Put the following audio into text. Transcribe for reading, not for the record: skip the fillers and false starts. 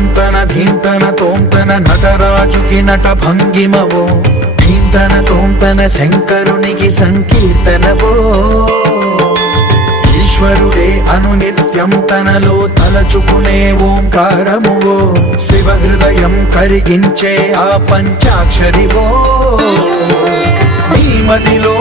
తోంతన ధీంతన తోంతన నటరాజుకి నట భంగిమవో ధీంతన తోంతన శంకరునికి సంకీర్తనవో ఈశ్వరుడే అనునిత్యం తనలో తలచుకునే ఓంకారమువో శివ హృదయం కరిగించే ఆ పంచాక్షరివో నీ మదిలో